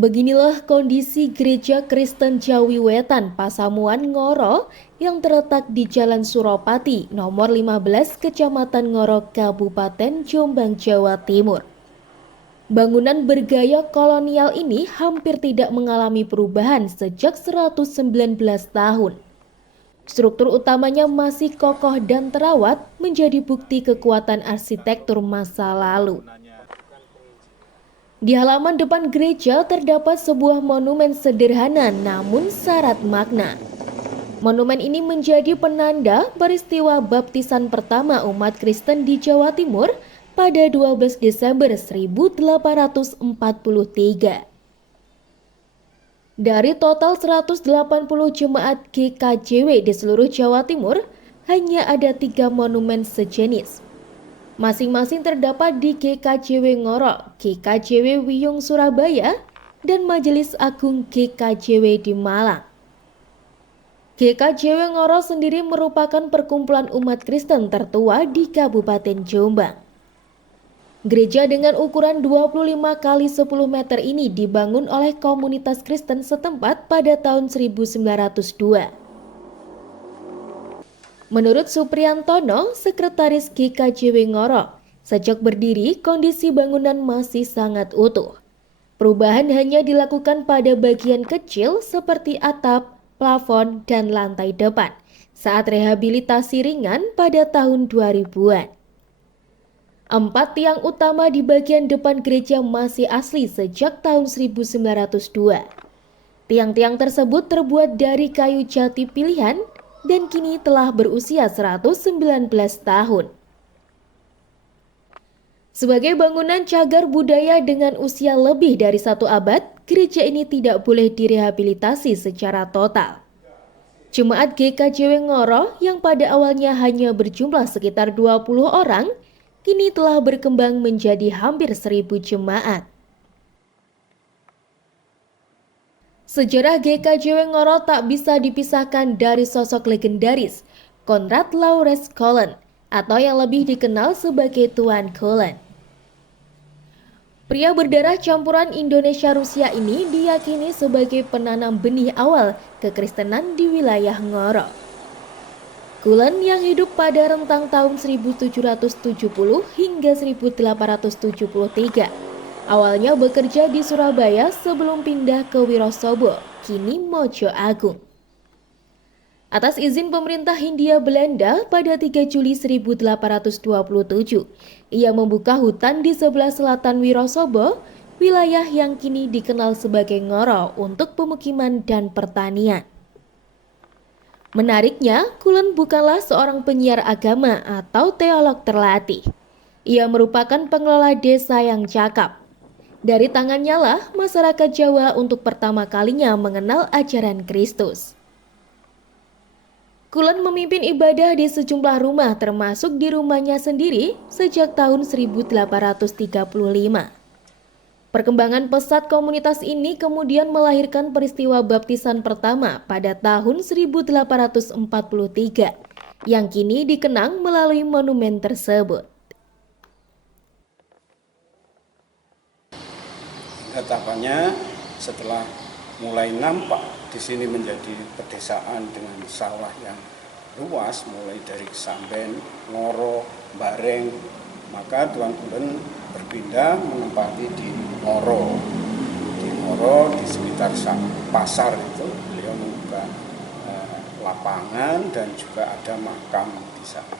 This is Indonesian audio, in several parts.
Beginilah kondisi Gereja Kristen Jawi Wetan Pasamuan Ngoro yang terletak di Jalan Suropati, nomor 15, Kecamatan Ngoro, Kabupaten Jombang, Jawa Timur. Bangunan bergaya kolonial ini hampir tidak mengalami perubahan sejak 119 tahun. Struktur utamanya masih kokoh dan terawat, menjadi bukti kekuatan arsitektur masa lalu. Di halaman depan gereja terdapat sebuah monumen sederhana namun syarat makna. Monumen ini menjadi penanda peristiwa baptisan pertama umat Kristen di Jawa Timur pada 12 Desember 1843. Dari total 180 jemaat GKJW di seluruh Jawa Timur, hanya ada 3 monumen sejenis. Masing-masing terdapat di GKJW Ngoro, GKJW Wiyung Surabaya, dan Majelis Agung GKJW di Malang. GKJW Ngoro sendiri merupakan perkumpulan umat Kristen tertua di Kabupaten Jombang. Gereja dengan ukuran 25 kali 10 meter ini dibangun oleh komunitas Kristen setempat pada tahun 1902. Menurut Supriyantono, Sekretaris GKJW Ngoro, sejak berdiri kondisi bangunan masih sangat utuh. Perubahan hanya dilakukan pada bagian kecil seperti atap, plafon, dan lantai depan saat rehabilitasi ringan pada tahun 2000-an. 4 tiang utama di bagian depan gereja masih asli sejak tahun 1902. Tiang-tiang tersebut terbuat dari kayu jati pilihan dan kini telah berusia 119 tahun. Sebagai bangunan cagar budaya dengan usia lebih dari 1 abad, gereja ini tidak boleh direhabilitasi secara total. Jemaat GKJW Ngoro yang pada awalnya hanya berjumlah sekitar 20 orang, kini telah berkembang menjadi hampir 1.000 jemaat. Sejarah GKJW Ngoro tak bisa dipisahkan dari sosok legendaris Konrad Laurens Kolen atau yang lebih dikenal sebagai Tuan Kolen. Pria berdarah campuran Indonesia-Rusia ini diyakini sebagai penanam benih awal kekristenan di wilayah Ngoro. Kolen yang hidup pada rentang tahun 1770 hingga 1873. Awalnya bekerja di Surabaya sebelum pindah ke Wirosobo, kini Mojo Agung. Atas izin pemerintah Hindia Belanda pada 3 Juli 1827, ia membuka hutan di sebelah selatan Wirosobo, wilayah yang kini dikenal sebagai Ngoro untuk pemukiman dan pertanian. Menariknya, Kolen bukanlah seorang penyiar agama atau teolog terlatih. Ia merupakan pengelola desa yang cakap. Dari tangannya lah masyarakat Jawa untuk pertama kalinya mengenal ajaran Kristus. Kolen memimpin ibadah di sejumlah rumah termasuk di rumahnya sendiri sejak tahun 1835. Perkembangan pesat komunitas ini kemudian melahirkan peristiwa baptisan pertama pada tahun 1843 yang kini dikenang melalui monumen tersebut. Tahapannya setelah mulai nampak di sini menjadi pedesaan dengan sawah yang luas, mulai dari Samben, Ngoro, Bareng, maka Tuan Kolen berpindah menempati di Ngoro. Di Ngoro, di sekitar pasar itu, beliau membuka lapangan dan juga ada makam di sana.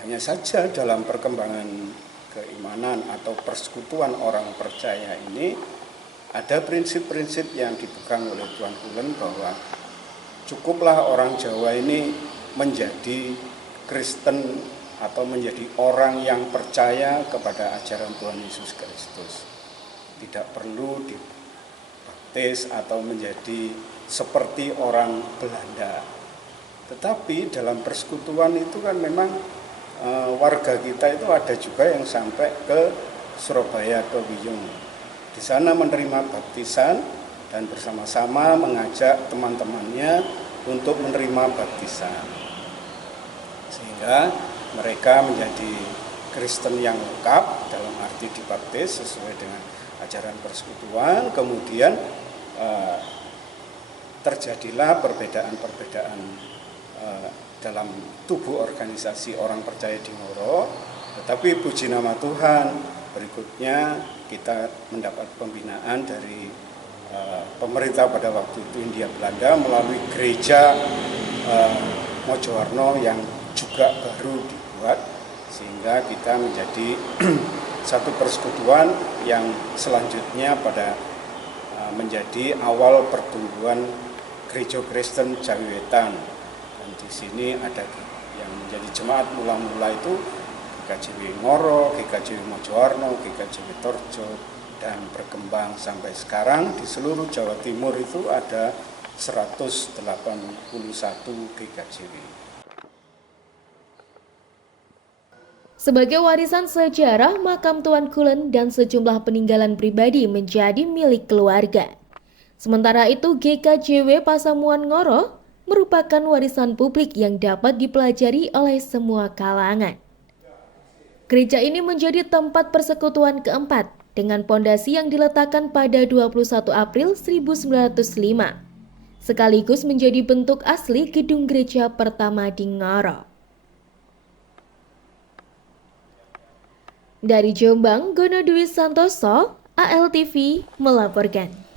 Hanya saja dalam perkembangan keimanan atau persekutuan orang percaya ini ada prinsip-prinsip yang dipegang oleh Tuan Kolen bahwa cukuplah orang Jawa ini menjadi Kristen atau menjadi orang yang percaya kepada ajaran Tuhan Yesus Kristus. Tidak perlu dibaptis atau menjadi seperti orang Belanda. Tetapi dalam persekutuan itu kan memang warga kita itu ada juga yang sampai ke Surabaya, ke Wiyung. Di sana menerima baptisan dan bersama-sama mengajak teman-temannya untuk menerima baptisan. Sehingga mereka menjadi Kristen yang lengkap dalam arti dibaptis sesuai dengan ajaran persekutuan, kemudian terjadilah perbedaan-perbedaan dalam tubuh organisasi orang percaya di Ngoro. Tetapi puji nama Tuhan, berikutnya kita mendapat pembinaan dari pemerintah pada waktu itu Hindia Belanda melalui gereja Mojowarno yang juga baru dibuat, sehingga kita menjadi satu persekutuan yang selanjutnya pada menjadi awal pertumbuhan Gereja Kristen Jawi Wetan. Dan di sini ada yang menjadi jemaat mula-mula itu GKJW Ngoro, GKJW Mojowarno, GKJW Torjo, dan berkembang sampai sekarang di seluruh Jawa Timur itu ada 181 GKJW. Sebagai warisan sejarah, makam Tuan Kulon dan sejumlah peninggalan pribadi menjadi milik keluarga. Sementara itu, GKJW Pasamuan Ngoro merupakan warisan publik yang dapat dipelajari oleh semua kalangan. Gereja ini menjadi tempat persekutuan keempat dengan pondasi yang diletakkan pada 21 April 1905, sekaligus menjadi bentuk asli gedung gereja pertama di Ngoro. Dari Jombang, Gono Dwi Santoso, ALTV melaporkan.